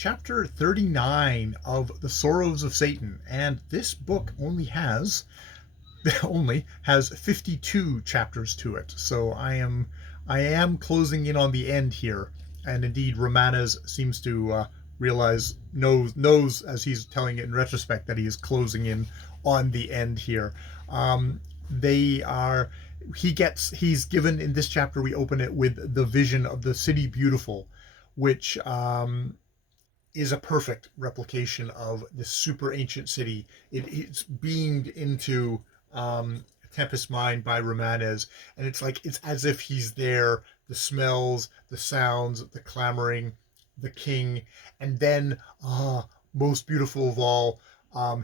chapter 39 of the Srrws of Satan, and this book only has 52 chapters to it. So I am closing in on the end here, and indeed Romanes seems to knows as he's telling it in retrospect that he is closing in on the end here. They are he's given in this chapter. We open it with the vision of the city beautiful, which is a perfect replication of this super ancient city. It's beamed into Tempest's mind by Romanes, and it's as if he's there. The smells, the sounds, the clamoring, the king, and then most beautiful of all,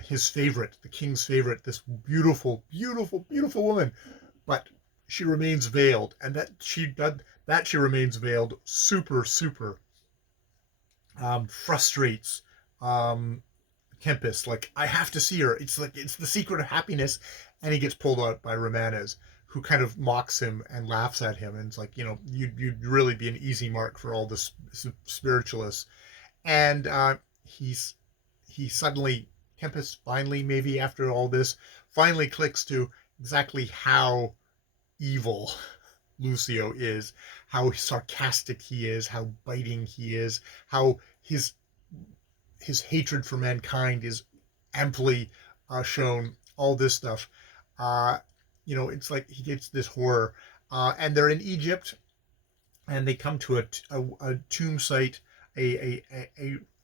his favorite, the king's favorite, this beautiful, beautiful, beautiful woman, but she remains veiled, and that she remains veiled super super frustrates Tempest. Like, I have to see her. It's like it's the secret of happiness, and he gets pulled out by Romanes, who kind of mocks him and laughs at him, and it's like, you'd really be an easy mark for all the spiritualists. And he suddenly, Tempest finally, maybe after all this, finally clicks to exactly how evil Lucio is, how sarcastic he is, how biting he is, how his hatred for mankind is amply shown. All this stuff, uh, it's like he gets this horror, and they're in Egypt, and they come to a tomb site, a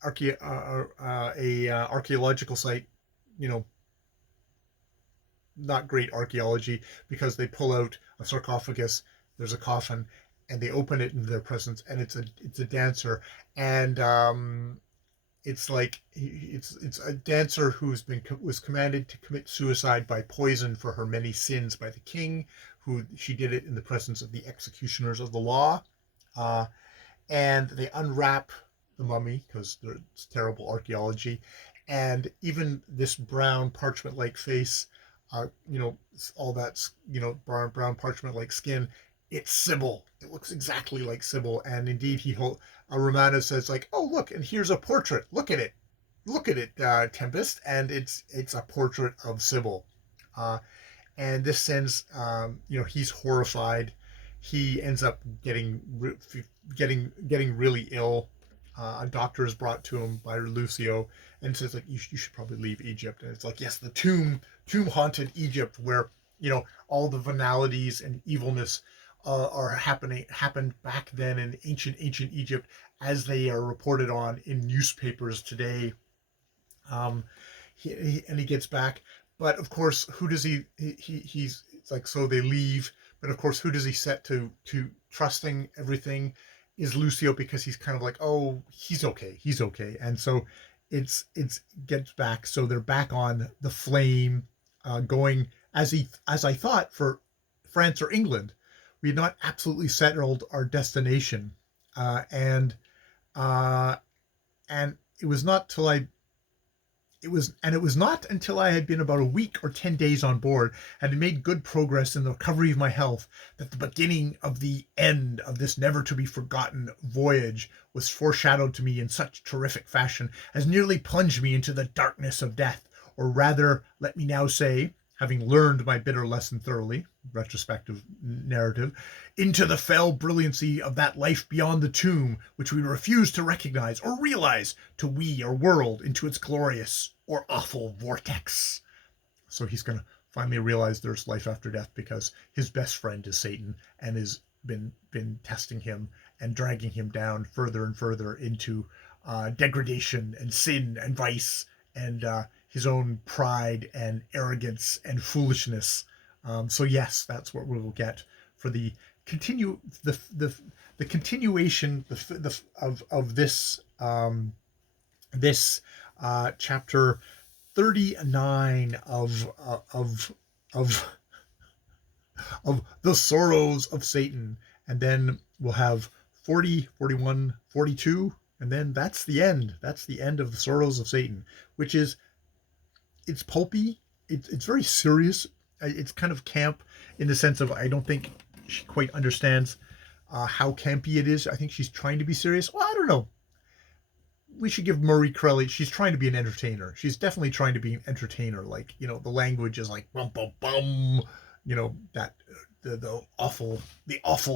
archaeological site. You know, not great archaeology, because they pull out a sarcophagus. There's a coffin, and they open it into their presence, and it's a dancer, and it's like it's a dancer was commanded to commit suicide by poison for her many sins by the king, who she did it in the presence of the executioners of the law, uh, and they unwrap the mummy because it's terrible archaeology, and even this brown parchment-like face, all that's brown parchment-like skin. It's Sybil. It looks exactly like Sybil, and indeed Romano says, like, "Oh, look, and here's a portrait. Look at it, Tempest," and it's a portrait of Sybil, and this sends, he's horrified. He ends up getting really ill. A doctor is brought to him by Lucio and says, like, you should probably leave Egypt. And it's like, yes, the tomb haunted Egypt, where all the venalities and evilness happened back then in ancient Egypt, as they are reported on in newspapers today. And he gets back, but of course, who does he's it's like, so they leave, but of course, who does he set to trusting everything is Lucio, because he's kind of like, oh, he's okay, and so it's gets back. So they're back on the flame, going as I thought, for France or England. We had not absolutely settled our destination, and uh, and it was not till I it was not until I had been about a week or 10 days on board, and had made good progress in the recovery of my health, that the beginning of the end of this never to be forgotten voyage was foreshadowed to me in such terrific fashion as nearly plunged me into the darkness of death, or rather, let me now say, having learned my bitter lesson thoroughly, retrospective narrative, into the fell brilliancy of that life beyond the tomb, which we refuse to recognize or realize, to we or whirled into its glorious or awful vortex. So he's going to finally realize there's life after death, because his best friend is Satan, and has been testing him and dragging him down further and further into degradation and sin and vice, and his own pride and arrogance and foolishness. So yes, that's what we will get for the continuation of this chapter 39 of the Srrws of Satan, and then we'll have 40, 41, 42, and then that's the end. That's the end of the Srrws of Satan, which is, it's pulpy. It's very serious. It's kind of camp, in the sense of, I don't think she quite understands how campy it is. I think she's trying to be serious. Well, I don't know. we should give Marie Corelli. She's trying to be an entertainer. She's definitely trying to be an entertainer. Like, you know, the language is like bum bum bum. You know, that the awful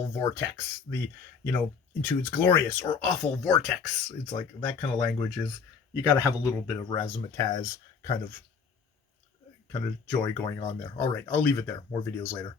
vortex. The, you know, into its glorious or awful vortex. It's like that kind of language is, you got to have a little bit of razzmatazz kind of joy going on there. All right, I'll leave it there. More videos later.